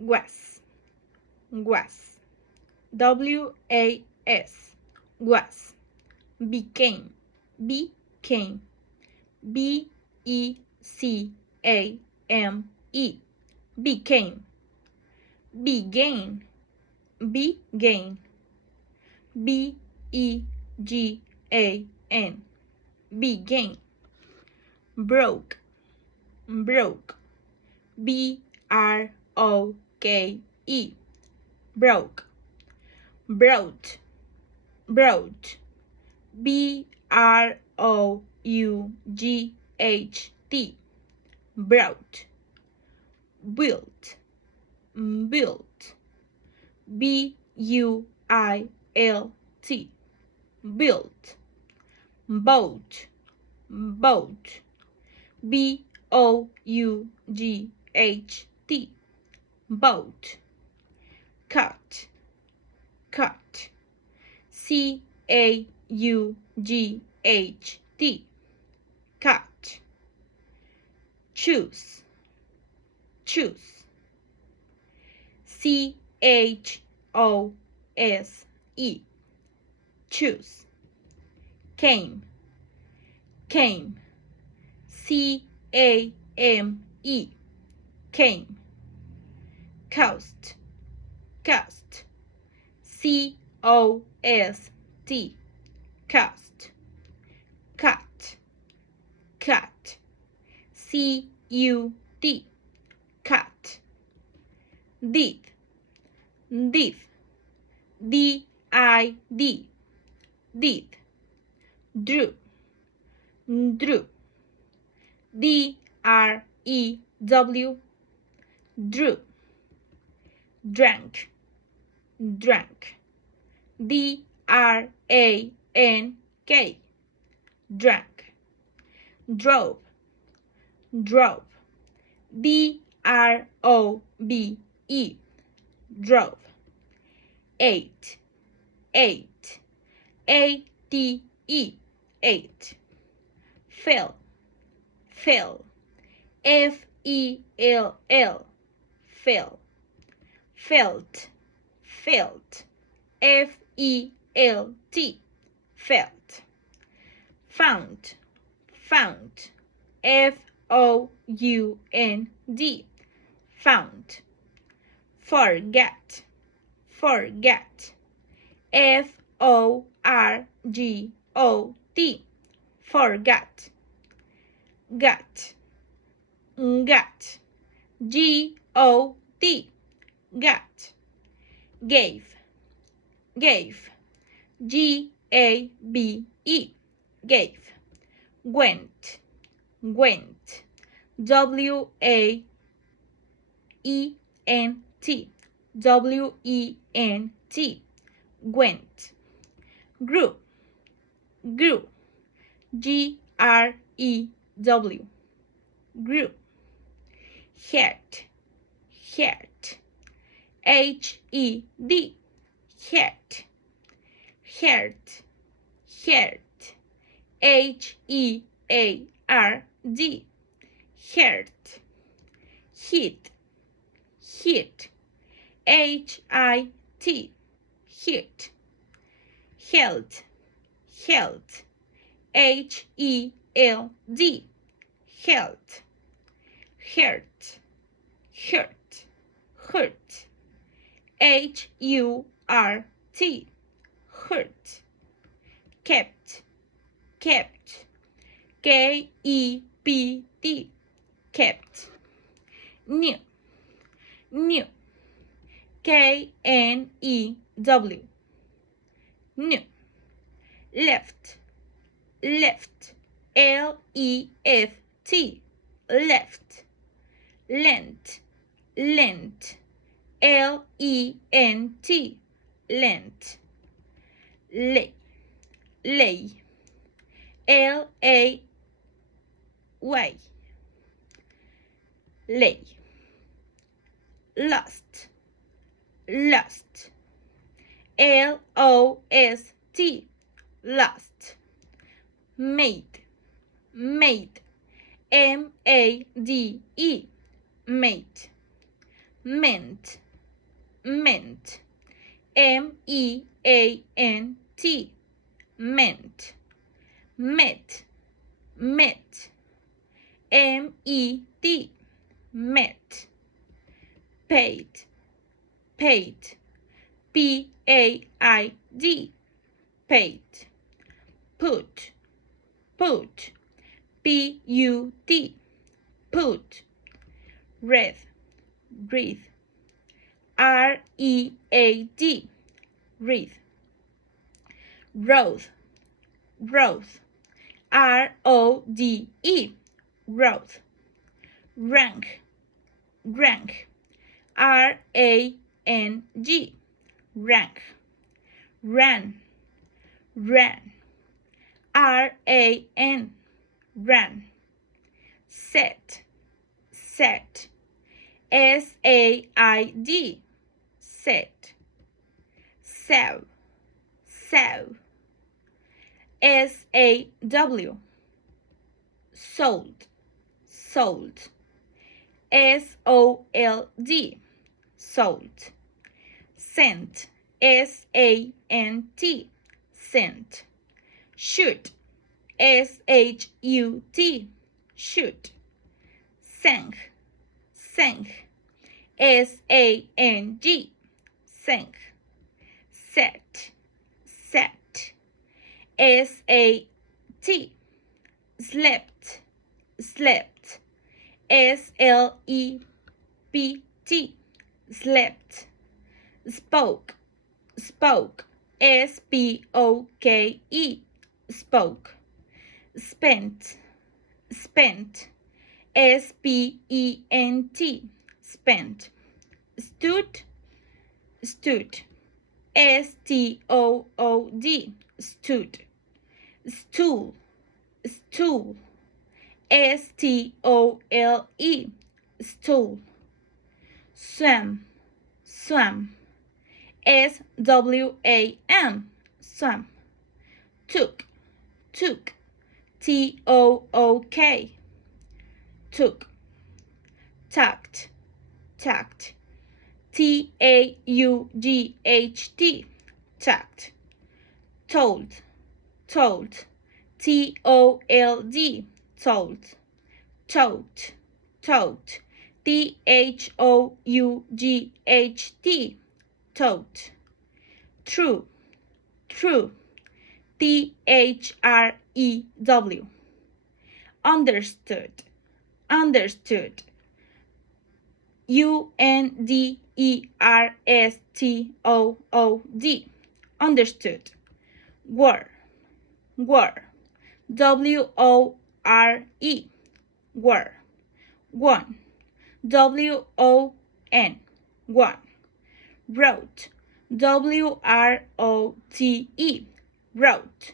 was, was, was, was, became, became, became, became, began, began, began, began, broke, broke, broke, broke, brought, brought, brought, brought, built, built, built, built, boat, boat, bought, boat, cut, cut, caught, cut, choose, choose, chose, choose, came, came, came, came, cost, cost, cost, cost, cut, cut, cut, cut, did, did, did, drew, drew, drew, drew, drank, drank, drank, drank, drove, drove, drove, drove, ate, ate, ate, ate, fell, fell, fell, fell, felt, felt, felt, felt, found, found, found, found, forget, forget, forgot, forgot, got, got, got, gave, gave, gave, went, went, went, went, went, grew, grew, grew, grew, heart, heart, heart, heart, heart, heart, heart, heat, heat, heat, health, health, health, hurt, hurt, hurt, hurt, kept, kept, kept, new, new, knew, new, left, left, left, lent, lent, lent, lay, lay, way, lay, lost, lost, lost, made, made, made, made, mint, mint, M-E-A-N-T, mint, met, met, M-E-T, met, paid, paid, P-A-I-D, paid, put, put, P-U-T, put, read, read, R-E-A-D, read, road, road, R-O-D-E, road, rank, rank, R-A-N-G, rank, ran, ran, R-A-N, ran, set, set, S-A-I-D, set, saw, saw, S-A-W, sold, sold, S-O-L-D, sold, sent, S-A-N-T, sent, shoot, S-H-U-T, shoot, sang, sang, S-A-N-G, sang, set, set, S-A-T, slept, slept, S-L-E-P-T, slept, spoke, spoke, S-P-O-K-E, spoke, spent, spent, S-P-E-N-T, spent, stood, stood, S-T-O-O-D, stood, stool, stool, S-T-O-L-E, stool, swam, swam, S-W-A-M, swam, took, took, T-O-O-K, took, tucked, tucked, T-A-U-G-H-T, tucked, told, told, T-O-L-D, told, tote, tote, T-H-O-U-G-H-T, tote, true, true, T-H-R-E-W, understood, understood, U-N-D-E-R-S-T-O-O-D, understood, were, were, W-O-R-E, were, won, W-O-N, won, wrote, W-R-O-T-E, wrote,